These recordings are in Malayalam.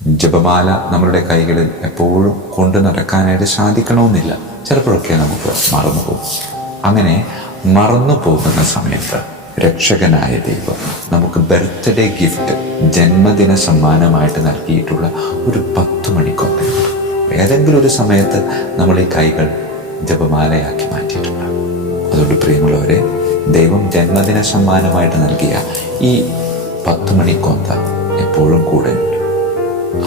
ജപമാല നമ്മളുടെ കൈകളിൽ എപ്പോഴും കൊണ്ടു നടക്കാനായിട്ട് സാധിക്കണമെന്നില്ല. ചിലപ്പോഴൊക്കെ നമുക്ക് മറന്നു പോകും. അങ്ങനെ മറന്നു പോകുന്ന സമയത്ത് രക്ഷകനായ ദൈവം നമുക്ക് ബർത്ത്ഡേ ഗിഫ്റ്റ്, ജന്മദിന സമ്മാനമായിട്ട് നൽകിയിട്ടുള്ള ഒരു 10 മണിക്കൊന്തയുണ്ട്. ഏതെങ്കിലും ഒരു സമയത്ത് നമ്മൾ ഈ കൈകൾ ജപമാലയാക്കി മാറ്റിയിട്ടുണ്ട്. അതുകൊണ്ട് പ്രിയമുള്ളവരെ, ദൈവം ജന്മദിന സമ്മാനമായിട്ട് നൽകിയ ഈ 10 മണിക്കൊന്ത എപ്പോഴും കൂടെ ഉണ്ട്.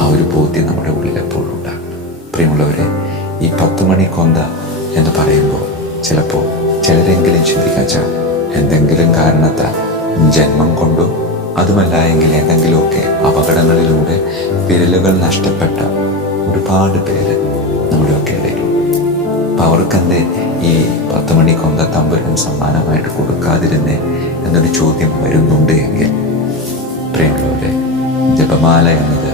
ആ ഒരു ബോധ്യം നമ്മുടെ ഉള്ളിൽ എപ്പോഴും ഉണ്ടാകും. പ്രിയമുള്ളവരെ, ഈ 10 മണിക്കൊന്ത എന്ന് പറയുമ്പോൾ ചിലപ്പോൾ ചിലരെങ്കിലും ചിന്തിക്കാച്ച എന്തെങ്കിലും കാരണത്താൽ ജന്മം കൊണ്ടോ അതുമല്ല എങ്കിൽ ഏതെങ്കിലുമൊക്കെ അപകടങ്ങളിലൂടെ വിരലുകൾ നഷ്ടപ്പെട്ട ഒരുപാട് പേര് നമ്മുടെയൊക്കെ ഇടയിലുണ്ട്. അപ്പം അവർക്കെന്തേ ഈ 10 മണിക്കൊന്ത തമ്പുരാൻ സമ്മാനമായിട്ട് കൊടുക്കാതിരുന്നേ എന്നൊരു ചോദ്യം വരുന്നുണ്ട് എങ്കിൽ, പ്രിയമുള്ളവരെ, ജപമാല എന്നത്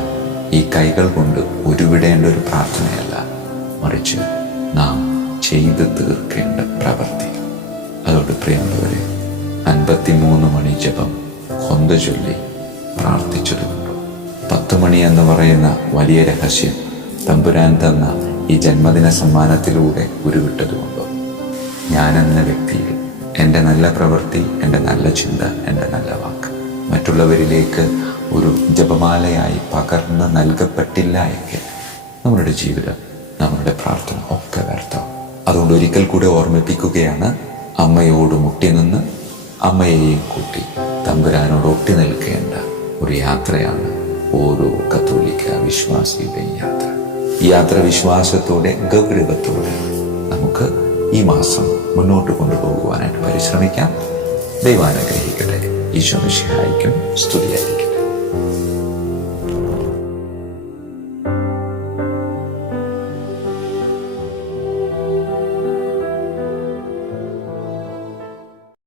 ഈ കൈകൾ കൊണ്ട് ഉരുവിടേണ്ട ഒരു പ്രാർത്ഥനയല്ല, മറിച്ച് നാം ചെയ്തു തീർക്കേണ്ട പ്രവൃത്തി. അതുകൊണ്ട് പ്രിയമുള്ളവരെ, 53 മണി ജപം കൊന്ത ചൊല്ലി പ്രാർത്ഥിച്ചതുകൊണ്ടോ, 10 മണി എന്ന് പറയുന്ന വലിയ രഹസ്യം തമ്പുരാൻ തന്ന ഈ ജന്മദിന സമ്മാനത്തിലൂടെ ഉരുവിട്ടതുകൊണ്ടോ, ഞാനെന്ന വ്യക്തിയിൽ എൻ്റെ നല്ല പ്രവൃത്തി, എൻ്റെ നല്ല ചിന്ത, എൻ്റെ നല്ല വാക്ക് മറ്റുള്ളവരിലേക്ക് ഒരു ജപമാലയായി പകർന്ന് നൽകപ്പെട്ടില്ല എങ്കിൽ നമ്മളുടെ ജീവിതം, നമ്മളുടെ പ്രാർത്ഥന ഒക്കെ വ്യർത്ഥം. അതുകൊണ്ട് ഒരിക്കൽ കൂടെ ഓർമ്മിപ്പിക്കുകയാണ്, അമ്മയോട് മുട്ടി നിന്ന് അമ്മയെയും കൂട്ടി തമ്പുരാനോട് ഒട്ടി നിൽക്കേണ്ട ഒരു യാത്രയാണ് ഓരോ കത്തോലിക്ക വിശ്വാസിയുടെയും യാത്ര. ഈ യാത്ര വിശ്വാസത്തോടെ, ഗൗരവത്തോടെ നമുക്ക് ഈ മാസം മുന്നോട്ട് കൊണ്ടുപോകുവാനായിട്ട് പരിശ്രമിക്കാം. ദൈവം അനുഗ്രഹിക്കട്ടെ. ഈശോ മിശിഹായ്ക്കും സ്തുതിയായി.